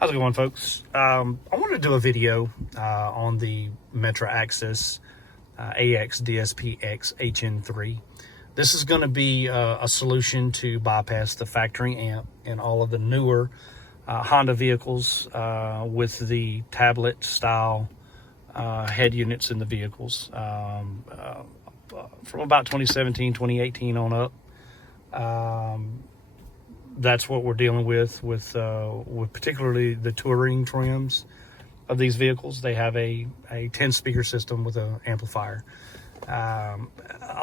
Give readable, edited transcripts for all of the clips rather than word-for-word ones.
How's it going, folks? I want to do a video on the Metro Axxess AX DSPX-HN3. This is going to be a solution to bypass the factory amp in all of the newer Honda vehicles with the tablet style head units in the vehicles from about 2017, 2018 on up. That's what we're dealing with particularly the touring trims of these vehicles. They have a 10 speaker system with an amplifier. A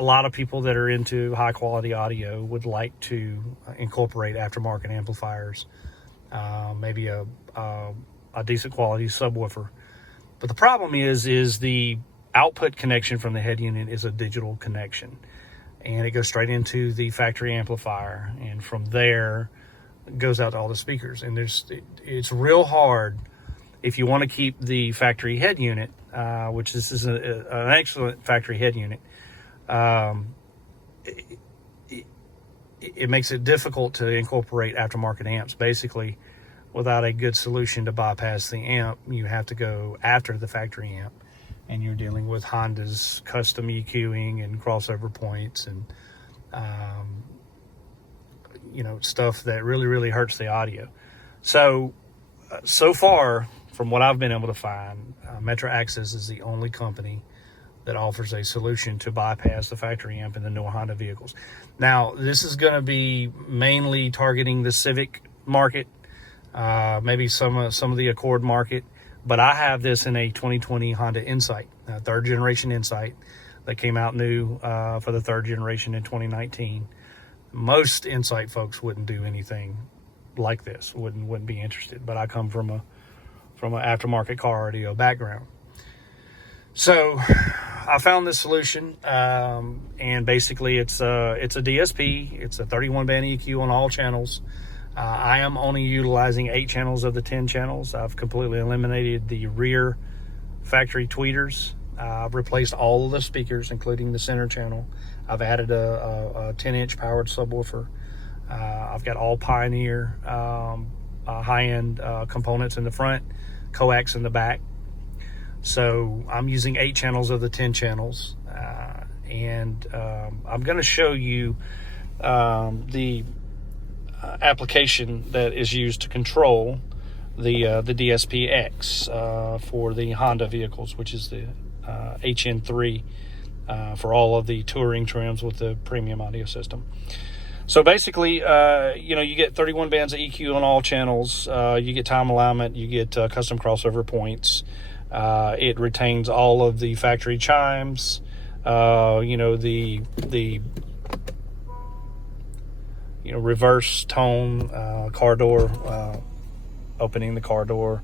lot of people that are into high quality audio would like to incorporate aftermarket amplifiers, maybe a decent quality subwoofer. But the problem is the output connection from the head unit is a digital connection, and it goes straight into the factory amplifier, and from there it goes out to all the speakers. And it's real hard if you want to keep the factory head unit, which this is an excellent factory head unit. It makes it difficult to incorporate aftermarket amps. Basically, without a good solution to bypass the amp, you have to go after the factory amp, and you're dealing with Honda's custom EQing and crossover points and stuff that really hurts the audio. So far, from what I've been able to find, Metro Axxess is the only company that offers a solution to bypass the factory amp in the newer Honda vehicles. Now, this is going to be mainly targeting the Civic market, maybe some of the Accord market, but I have this in a 2020 Honda Insight, third generation Insight that came out new for the third generation in 2019. Most Insight folks wouldn't do anything like this, wouldn't be interested, but I come from an aftermarket car audio background. So I found this solution, and basically it's a DSP. It's a 31 band EQ on all channels. I am only utilizing 8 channels of the 10 channels. I've completely eliminated the rear factory tweeters. I've replaced all of the speakers, including the center channel. I've added a 10-inch powered subwoofer. I've got all Pioneer high-end components in the front, coax in the back. So I'm using 8 channels of the 10 channels, and I'm going to show you the application that is used to control the DSP-X for the Honda vehicles, which is the HN3 for all of the touring trims with the premium audio system. So basically, you get 31 bands of EQ on all channels. You get time alignment. You get custom crossover points. It retains all of the factory chimes. The reverse tone, car door, opening the car door,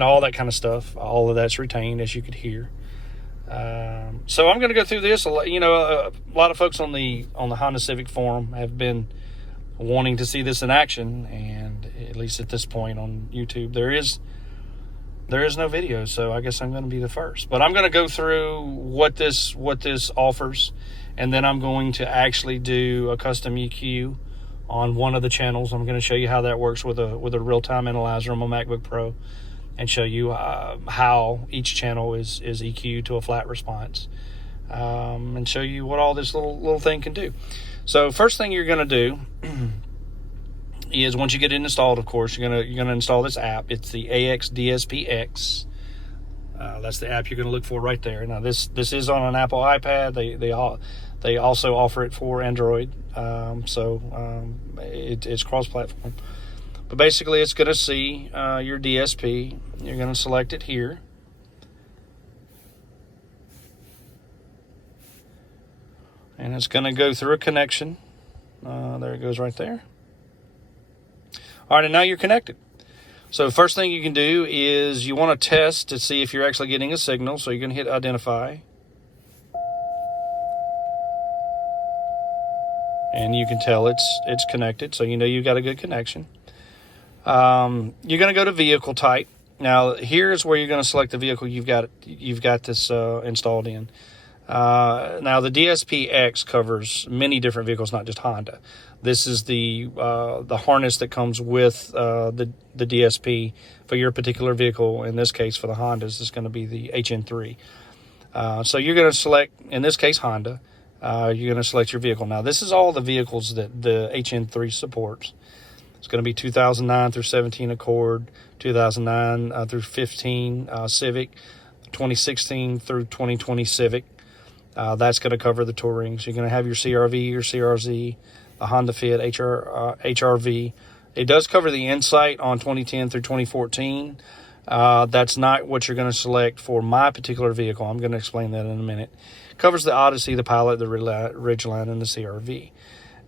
all that kind of stuff. All of that's retained, as you could hear. So I'm going to go through this. A lot of folks on the Honda Civic forum have been wanting to see this in action, and at least at this point on YouTube, there is no video. So I guess I'm going to be the first. But I'm going to go through what this offers, and then I'm going to actually do a custom EQ on one of the channels. I'm going to show you how that works with a real-time analyzer on my MacBook Pro, and show you how each channel is EQ'd to a flat response, and show you what all this little thing can do. So first thing you're going to do is, once you get it installed, of course, you're going to install this app. It's the AX DSP-X. That's the app you're going to look for right there. Now this is on an Apple iPad. They also offer it for Android, it's cross-platform. But basically, it's going to see your DSP. You're going to select it here. And it's going to go through a connection. There it goes right there. All right, and now you're connected. So the first thing you can do is you want to test to see if you're actually getting a signal. So you're going to hit identify. And you can tell it's connected, so you know you've got a good connection. You're going to go to vehicle type. Now here's where you're going to select the vehicle you've got this installed in. Now, the DSP-X covers many different vehicles, not just Honda. This is the harness that comes with the DSP for your particular vehicle. In this case, for the Hondas, is going to be the HN3. So you're going to select, in this case, Honda. You're going to select your vehicle. Now, this is all the vehicles that the HN3 supports. It's going to be 2009 through 17 Accord, 2009 through 15 Civic, 2016 through 2020 Civic. That's going to cover the Tourings. You're going to have your CRV, your CRZ, the Honda Fit, HRV. It does cover the Insight on 2010 through 2014. That's not what you're going to select for my particular vehicle. I'm going to explain that in a minute. It covers the Odyssey, the Pilot, the Ridgeline, and the CRV.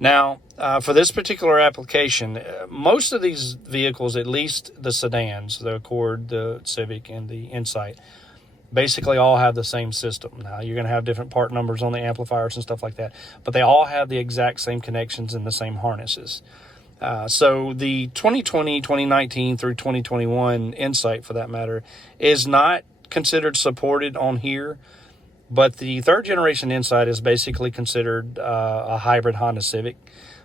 Now, for this particular application, most of these vehicles, at least the sedans, the Accord, the Civic, and the Insight, basically all have the same system. Now, you're going to have different part numbers on the amplifiers and stuff like that, but they all have the exact same connections and the same harnesses. So the 2020, 2019 through 2021 Insight, for that matter, is not considered supported on here, but the third generation Insight is basically considered a hybrid Honda Civic.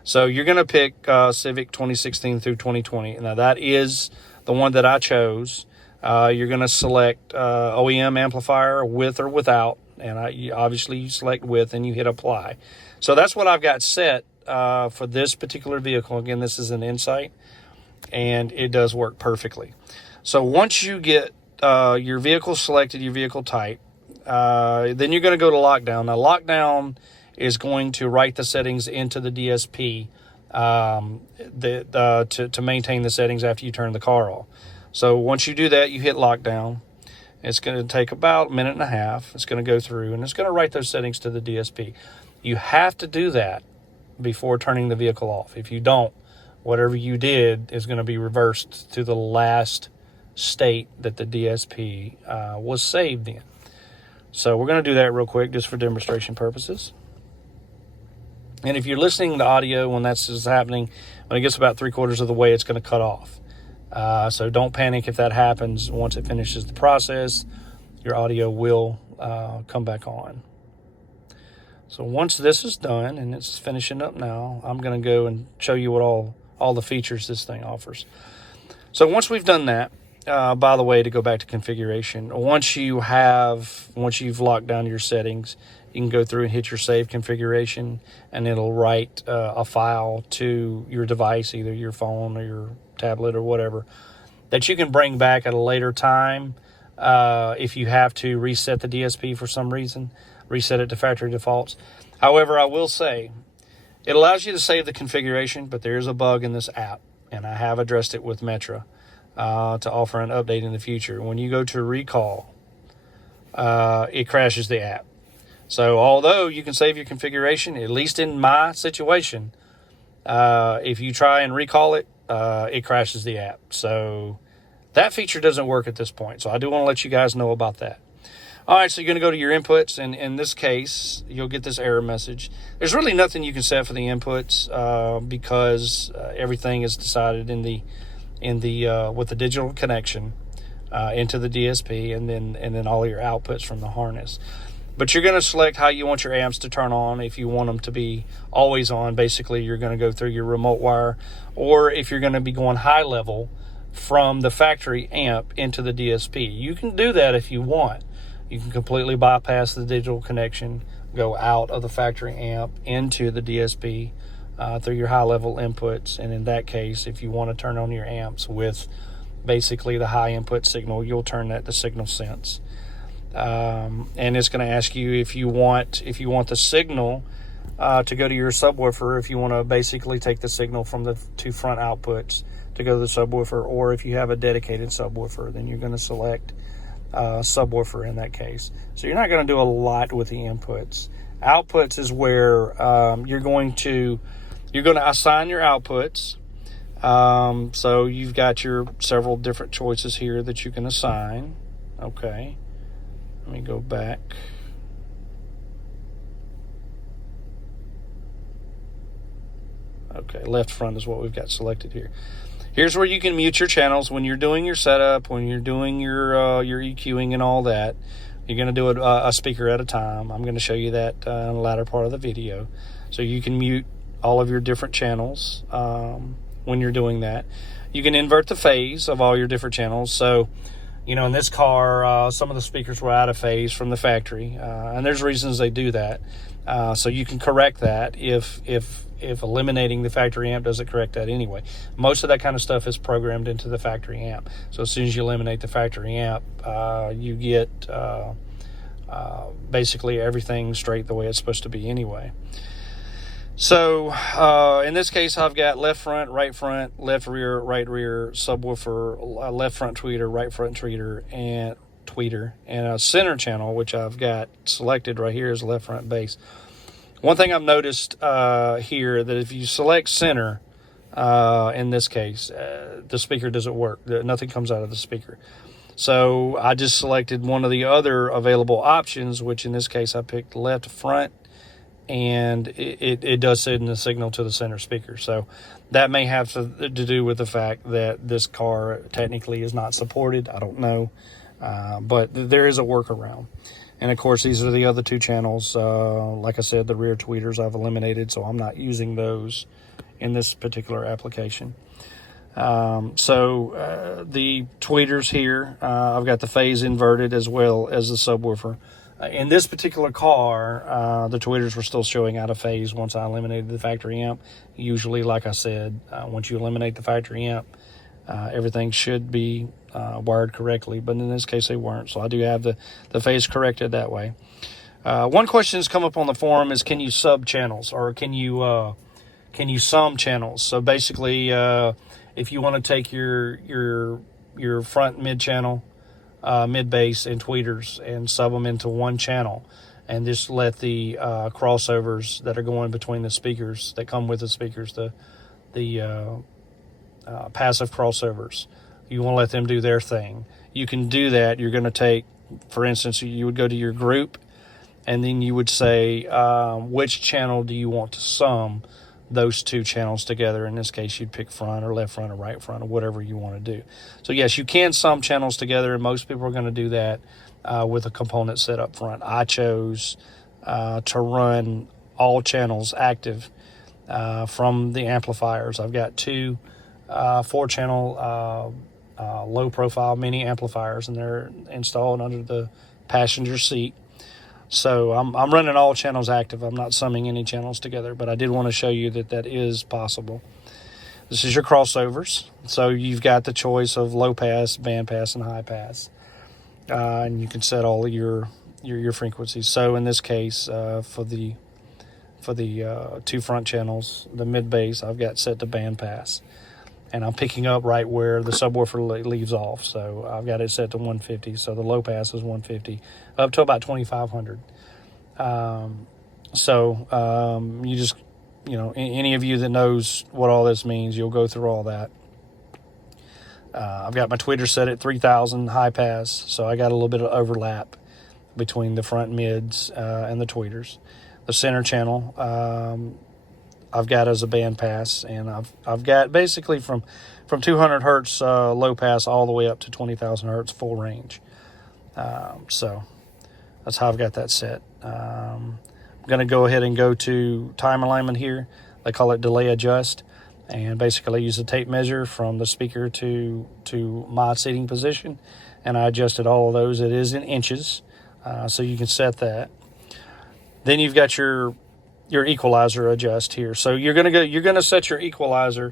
So you're going to pick Civic 2016 through 2020. Now, that is the one that I chose. You're going to select OEM amplifier with or without, and you select with and you hit apply. So that's what I've got set for this particular vehicle. Again, this is an Insight, and it does work perfectly. So once you get your vehicle selected, your vehicle type, then you're going to go to lockdown. Now, lockdown is going to write the settings into the DSP to maintain the settings after you turn the car off. So once you do that, you hit lockdown. It's going to take about a minute and a half. It's going to go through, and it's going to write those settings to the DSP. You have to do that before turning the vehicle off. If you don't, whatever you did is going to be reversed to the last state that the DSP was saved in. So we're going to do that real quick just for demonstration purposes. And if you're listening to audio when that's just happening, when it gets about 3/4 of the way, it's going to cut off. So don't panic if that happens. Once it finishes the process, your audio will come back on. So once this is done, and it's finishing up now, I'm going to go and show you what all the features this thing offers. So once we've done that, by the way, to go back to configuration, once you've locked down your settings, you can go through and hit your save configuration, and it'll write a file to your device, either your phone or your tablet or whatever, that you can bring back at a later time if you have to reset the DSP for some reason, reset it to factory defaults. However, I will say, it allows you to save the configuration, but there is a bug in this app, and I have addressed it with Metra to offer an update in the future. When you go to recall, it crashes the app. So although you can save your configuration, at least in my situation, if you try and recall it, it crashes the app. So that feature doesn't work at this point. So I do want to let you guys know about that. All right, so you're going to go to your inputs, and in this case, you'll get this error message. There's really nothing you can set for the inputs because everything is decided with the digital connection into the DSP, and then all your outputs from the harness. But you're going to select how you want your amps to turn on. If you want them to be always on, basically you're going to go through your remote wire, or if you're going to be going high level from the factory amp into the DSP. You can do that if you want. You can completely bypass the digital connection, go out of the factory amp into the DSP through your high level inputs. And in that case, if you want to turn on your amps with basically the high input signal, you'll turn that to signal sense. And it's going to ask you if you want the signal to go to your subwoofer, if you want to basically take the signal from the two front outputs to go to the subwoofer, or if you have a dedicated subwoofer, then you're going to select subwoofer in that case. So you're not going to do a lot with the inputs. Outputs is where you're going to assign your outputs. So you've got your several different choices here that you can assign. Okay. Let me go back. Okay, left front is what we've got selected here. Here's where you can mute your channels when you're doing your setup, when you're doing your EQing and all that. You're going to do it a speaker at a time. I'm going to show you that in the latter part of the video. So you can mute all of your different channels when you're doing that. You can invert the phase of all your different channels. So, you know, in this car, some of the speakers were out of phase from the factory, and there's reasons they do that. So you can correct that if eliminating the factory amp doesn't correct that anyway. Most of that kind of stuff is programmed into the factory amp. So as soon as you eliminate the factory amp, you get basically everything straight the way it's supposed to be anyway. So in this case, I've got left front, left rear, right rear, subwoofer, left front tweeter, right front tweeter, and a center channel, which I've got selected right here is left front bass. One thing I've noticed here, that if you select center, in this case, the speaker doesn't work. Nothing comes out of the speaker. So I just selected one of the other available options, which in this case I picked left front, and it does send the signal to the center speaker. So that may have to do with the fact that this car technically is not supported. I don't know, but there is a workaround. And of course, these are the other two channels. Like I said, the rear tweeters I've eliminated, so I'm not using those in this particular application. So the tweeters here, I've got the phase inverted as well as the subwoofer. In this particular car, the tweeters were still showing out of phase once I eliminated the factory amp. Usually, like I said, once you eliminate the factory amp, everything should be wired correctly, but in this case they weren't. So I do have the phase corrected that way. One question that's come up on the forum is, can you sub channels, or can you sum channels? So basically, if you want to take your front mid channel, mid bass and tweeters and sub them into one channel, and just let the crossovers that are going between the speakers that come with the speakers, the passive crossovers, you want to let them do their thing. You can do that. You're going to take, for instance, you would go to your group, and then you would say, which channel do you want to sum those two channels together? In this case, you'd pick front or left front or right front or whatever you want to do. So yes, you can sum channels together, and most people are going to do that with a component set up front. I chose to run all channels active from the amplifiers. I've got two 4-channel low profile mini amplifiers, and they're installed under the passenger seat. So I'm running all channels active. I'm not summing any channels together, but I did want to show you that that is possible. This is your crossovers. So you've got the choice of low pass, band pass, and high pass. And you can set all of your frequencies. So in this case, for the two front channels, the mid bass, I've got set to band pass. And I'm picking up right where the subwoofer leaves off. So I've got it set to 150. So the low pass is 150 up to about 2,500. You just, any of you that knows what all this means, you'll go through all that. I've got my tweeter set at 3,000 high pass. So I got a little bit of overlap between the front mids and the tweeters. The center channel, I've got as a band pass, and I've got basically from 200 hertz low pass all the way up to 20,000 hertz full range. So that's how I've got that set. I'm going to go ahead and go to time alignment here. They call it delay adjust, and basically use a tape measure from the speaker to my seating position, and I adjusted all of those. It is in inches, so you can set that. Then you've got your equalizer adjust here. So you're gonna set your equalizer.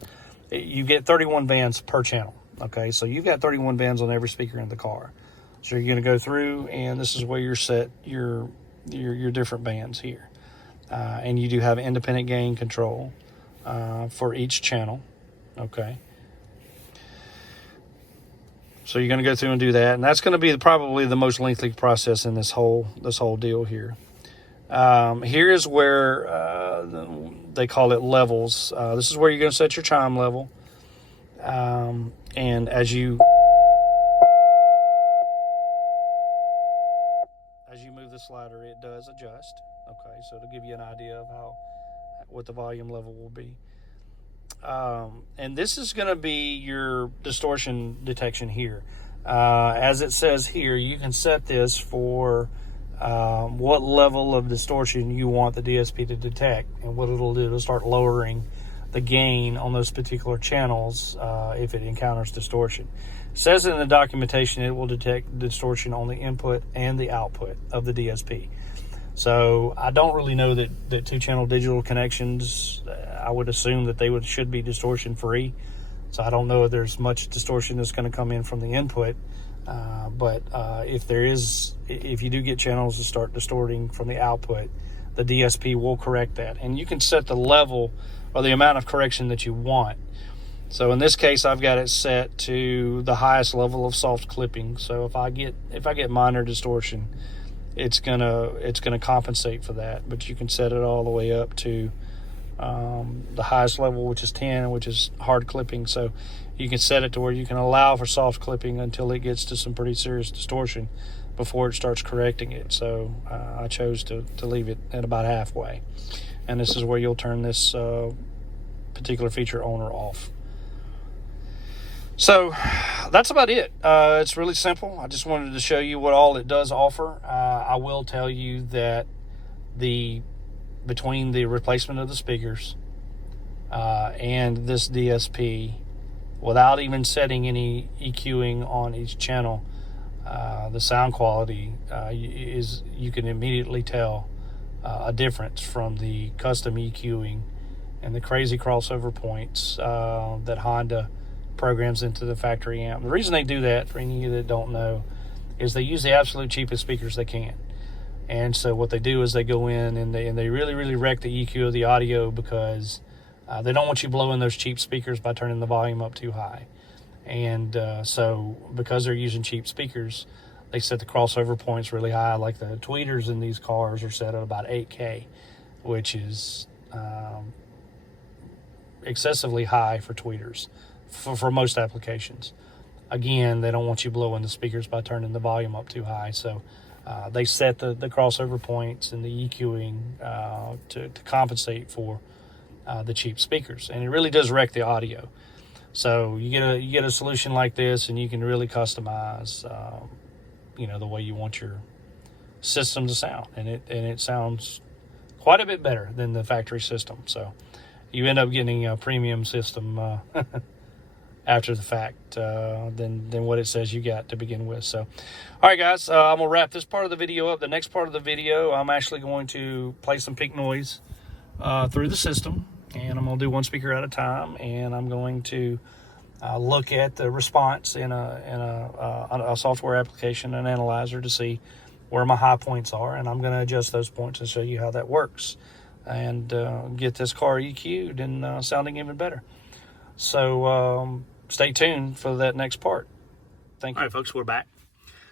You get 31 bands per channel. Okay, so you've got 31 bands on every speaker in the car. So you're gonna go through, and this is where you're set your different bands here. And you do have independent gain control for each channel. Okay. So you're gonna go through and do that, and that's gonna be probably the most lengthy process in this whole deal here. Here is where they call it levels. This is where you're going to set your chime level. And as you move the slider, it does adjust. Okay, so to give you an idea of what the volume level will be. And this is going to be your distortion detection here. As it says here, you can set this for what level of distortion you want the DSP to detect, and what it'll do, it'll start lowering the gain on those particular channels if it encounters distortion. It says in the documentation it will detect distortion on the input and the output of the DSP. So I don't really know that two-channel digital connections, I would assume that they should be distortion free. So I don't know if there's much distortion that's going to come in from the input. But if you do get channels that start distorting from the output, the DSP will correct that. And you can set the level or the amount of correction that you want. So in this case, I've got it set to the highest level of soft clipping. So if I get minor distortion, it's gonna compensate for that. But you can set it all the way up to the highest level, which is 10, which is hard clipping. So you can set it to where you can allow for soft clipping until it gets to some pretty serious distortion before it starts correcting it. So I chose to leave it at about halfway. And this is where you'll turn this particular feature on or off. So that's about it. It's really simple. I just wanted to show you what all it does offer. I will tell you that between the replacement of the speakers and this DSP, without even setting any EQing on each channel, the sound quality you can immediately tell a difference from the custom EQing and the crazy crossover points that Honda programs into the factory amp. The reason they do that, for any of you that don't know, is they use the absolute cheapest speakers they can. And so what they do is they go in and they really wreck the EQ of the audio, because they don't want you blowing those cheap speakers by turning the volume up too high. And so because they're using cheap speakers, they set the crossover points really high. Like the tweeters in these cars are set at about 8K, which is excessively high for tweeters for most applications. Again, they don't want you blowing the speakers by turning the volume up too high. So they set the crossover points and the EQing to compensate for the cheap speakers, and it really does wreck the audio. So you get a solution like this, and you can really customize, the way you want your system to sound, and it sounds quite a bit better than the factory system. So you end up getting a premium system after the fact than what it says you got to begin with. So, all right, guys, I'm gonna wrap this part of the video up. The next part of the video, I'm actually going to play some peak noise through the system, and I'm gonna do one speaker at a time, and I'm going to look at the response in a software application, an analyzer, to see where my high points are, and I'm going to adjust those points and show you how that works, and get this car EQ'd and sounding even better. So stay tuned for that next part. Thank you. All right, folks, we're back.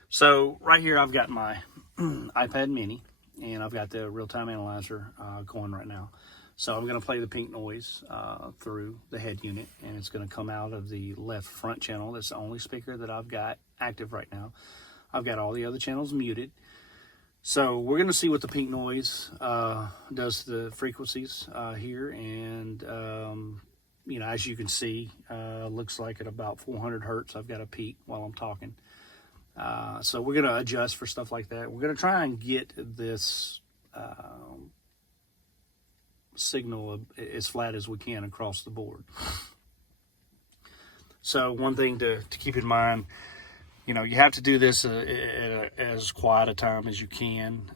So right here I've got my iPad mini, and I've got the real-time analyzer going right now. So I'm going to play the pink noise through the head unit, and it's going to come out of the left front channel. That's the only speaker that I've got active right now. I've got all the other channels muted. So we're going to see what the pink noise does to the frequencies here. And, as you can see, looks like at about 400 hertz, I've got a peak while I'm talking. So we're going to adjust for stuff like that. We're going to try and get this signal as flat as we can across the board. So one thing to keep in mind, you have to do this at as quiet a time as you can.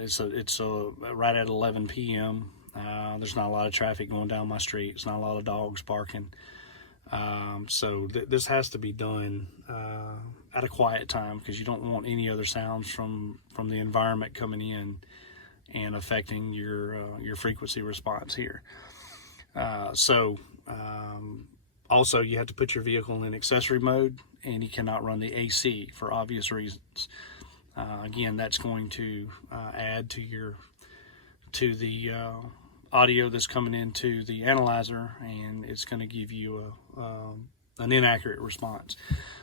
It's right at 11 p.m. There's not a lot of traffic going down my street. It's not a lot of dogs barking. So this has to be done at a quiet time, because you don't want any other sounds from the environment coming in and affecting your frequency response here. Also, you have to put your vehicle in accessory mode, and you cannot run the AC for obvious reasons. Again, that's going to add to the audio that's coming into the analyzer, and it's going to give you an inaccurate response.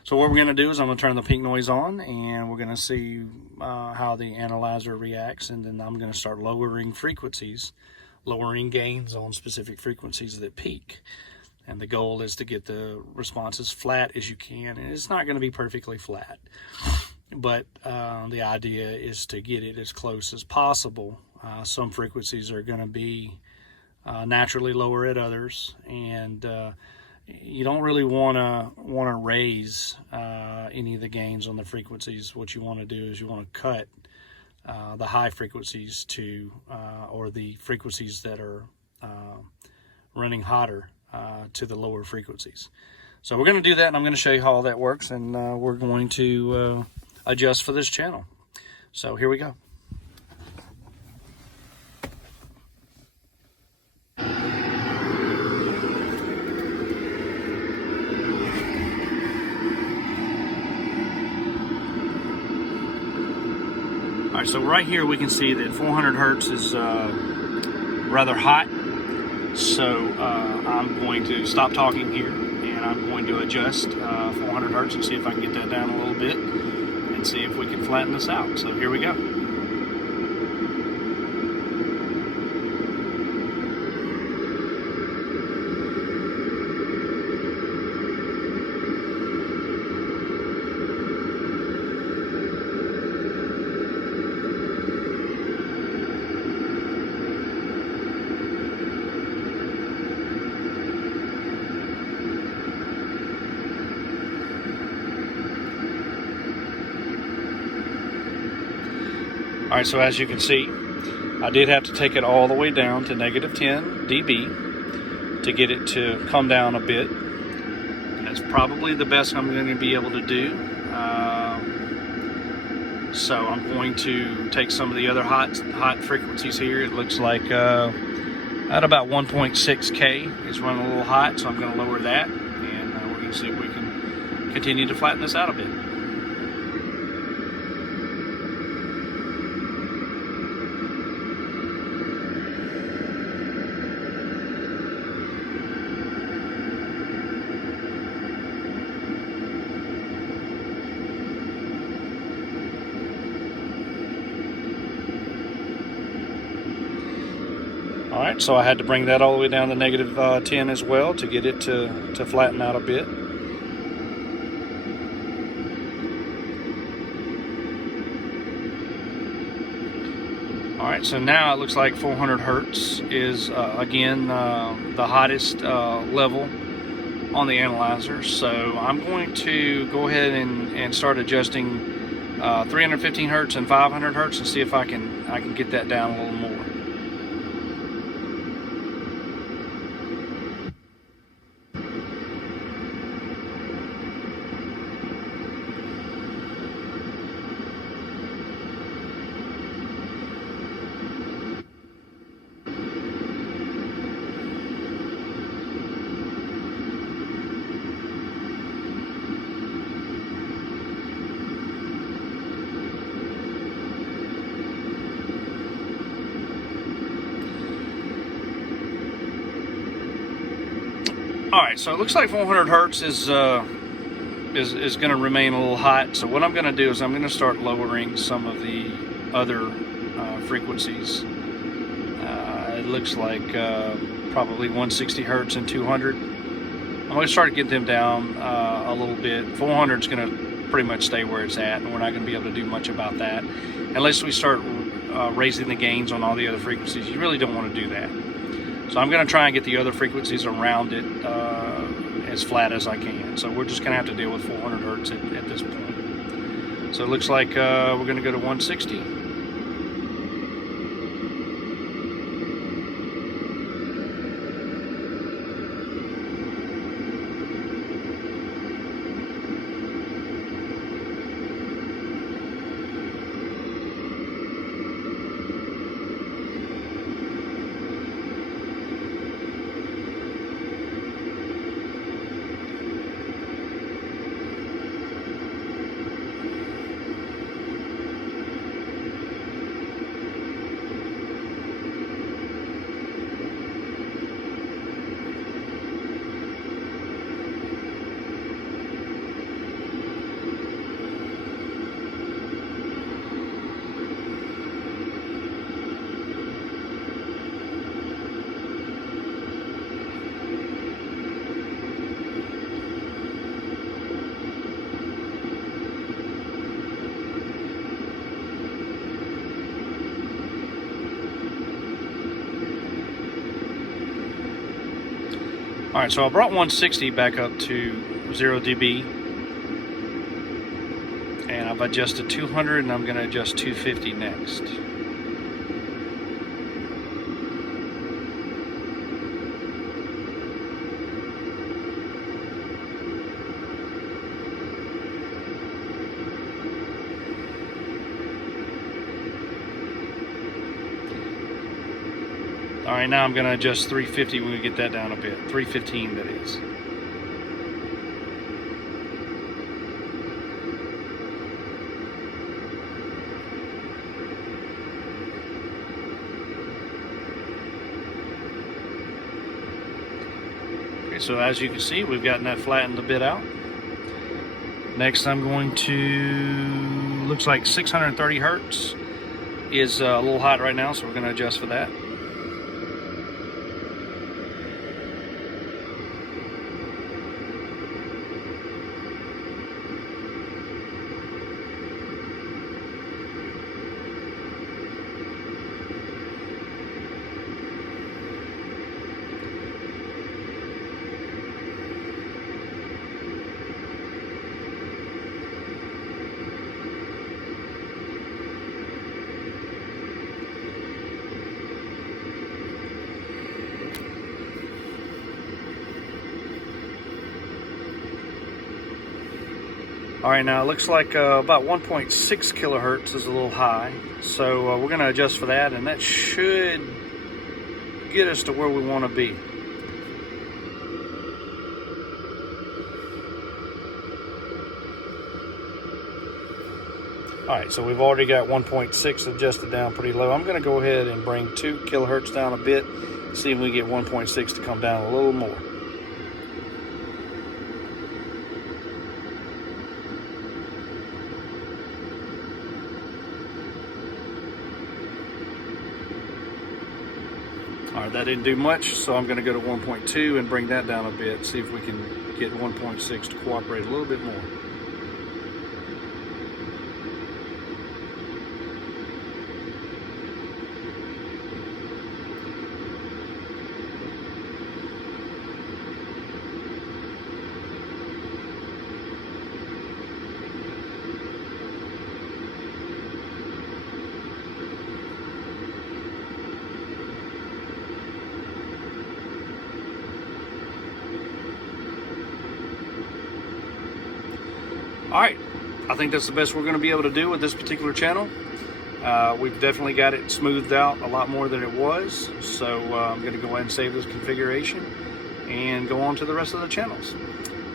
So what we're going to do is I'm going to turn the pink noise on, and we're going to see how the analyzer reacts, and then I'm going to start lowering frequencies, lowering gains on specific frequencies that peak. And the goal is to get the response as flat as you can. And it's not going to be perfectly flat, but the idea is to get it as close as possible. Some frequencies are going to be naturally lower at others, and you don't really want to raise any of the gains on the frequencies. What you want to do is you want to cut the high frequencies to or the frequencies that are running hotter to the lower frequencies. So we're going to do that, and I'm going to show you how all that works, and we're going to adjust for this channel. So here we go. All right, so right here we can see that 400 hertz is rather hot. So I'm going to stop talking here, and I'm going to adjust 400 hertz and see if I can get that down a little bit and see if we can flatten this out. So here we go. All right, so as you can see, I did have to take it all the way down to -10 dB to get it to come down a bit. And that's probably the best I'm going to be able to do. So I'm going to take some of the other hot frequencies here. It looks like at about 1.6K is running a little hot, so I'm going to lower that, and we're going to see if we can continue to flatten this out a bit. All right, so I had to bring that all the way down to -10 as well to get it to flatten out a bit. All right, so now it looks like 400 hertz is again the hottest level on the analyzer. So I'm going to go ahead and start adjusting 315 hertz and 500 hertz and see if I can get that down a little more. All right, so it looks like 400 hertz is going to remain a little hot. So what I'm going to do is I'm going to start lowering some of the other frequencies. It looks like probably 160 hertz and 200. I'm going to start to get them down a little bit. 400 is going to pretty much stay where it's at, and we're not going to be able to do much about that unless we start raising the gains on all the other frequencies. You really don't want to do that. So I'm going to try and get the other frequencies around it as flat as I can. So we're just going to have to deal with 400 hertz at this point. So it looks like we're going to go to 160. All right, so I brought 160 back up to 0 dB, and I've adjusted 200, and I'm going to adjust 250 next. All right, now I'm going to adjust 350 when we get that down a bit. 315, that is. Okay, so as you can see, we've gotten that flattened a bit out. Next, I'm going to, looks like 630 hertz is a little hot right now, so we're going to adjust for that. All right, now it looks like about 1.6 kilohertz is a little high, so we're going to adjust for that, and that should get us to where we want to be. All right, so we've already got 1.6 adjusted down pretty low. I'm going to go ahead and bring 2 kilohertz down a bit, see if we get 1.6 to come down a little more. All right, that didn't do much, so I'm going to go to 1.2 and bring that down a bit, see if we can get 1.6 to cooperate a little bit more. All right, I think that's the best we're going to be able to do with this particular channel. We've definitely got it smoothed out a lot more than it was, so I'm going to go ahead and save this configuration and go on to the rest of the channels.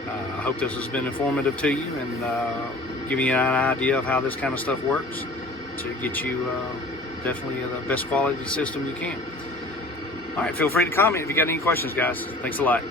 I hope this has been informative to you and giving you an idea of how this kind of stuff works to get you definitely the best quality system you can. All right, feel free to comment if you got any questions, guys. Thanks a lot.